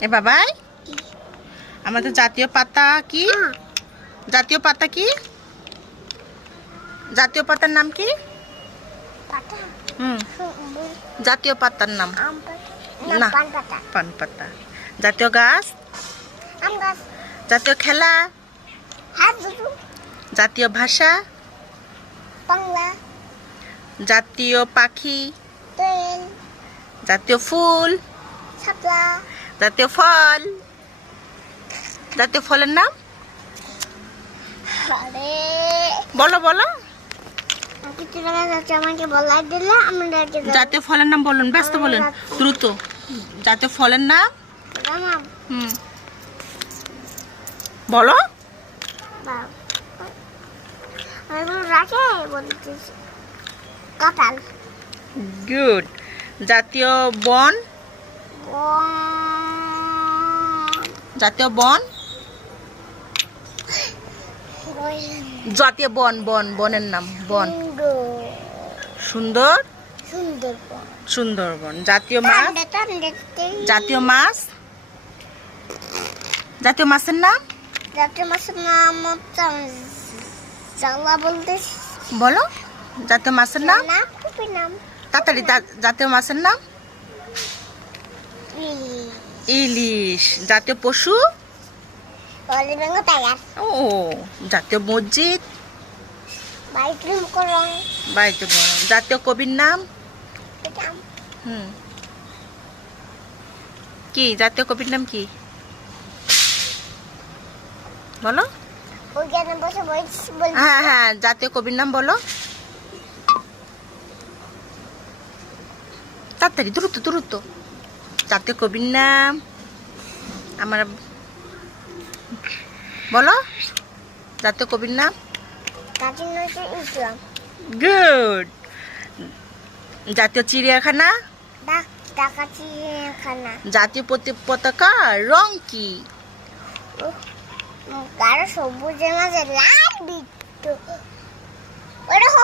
এ বাবাই আমাদের জাতীয় পাতা কি? জাতীয় পাতা কি? জাতীয় পাতার নাম কি? পাতা। হুম। জাতীয় পাতার নাম। না। পান পাতা। জাতীয় গাছ? জাতীয় খেলা? জাতীয় ভাষা? বাংলা। জাতীয় পাখি? জাতীয় ফুল? জাতীয় ফল। জাতীয় ফলের নাম? বলো বলো। জাতীয় ফলের নাম বলুন ব্যস্ত বলেন দ্রুত। জাতীয় ফলের নাম? হুম। বলো। গুড। জাতীয় বন? বন। জাতীয় বন? জাতীয় বন বন, বনের নাম, বন। সুন্দর? সুন্দর বন জাতীয় মাছ। জাতীয় মাছ? জাতীয় মাছের নাম? জাতীয় মাছের নাম জ্বালা বলতে বলো। জাতীয় মাছের নাম? তাড়াতাড়ি জাতীয় মাছের নাম? ইলিশ। জাতীয় পশু? ও জাতীয় মসজিদ? জাতীয় কবির নাম? হুম। কি জাতীয় কবির নাম কি? বলো। হ্যাঁ হ্যাঁ জাতীয় কবির নাম বলো। তাড়াতাড়ি দ্রুত দ্রুত। জাতীয় কবির নাম আমার বলো জাতীয় কবির নাম? গুড। জাতীয় চিড়িয়াখানা? জাতীয় পতি- পতাকার রং কি? মাঝে লাল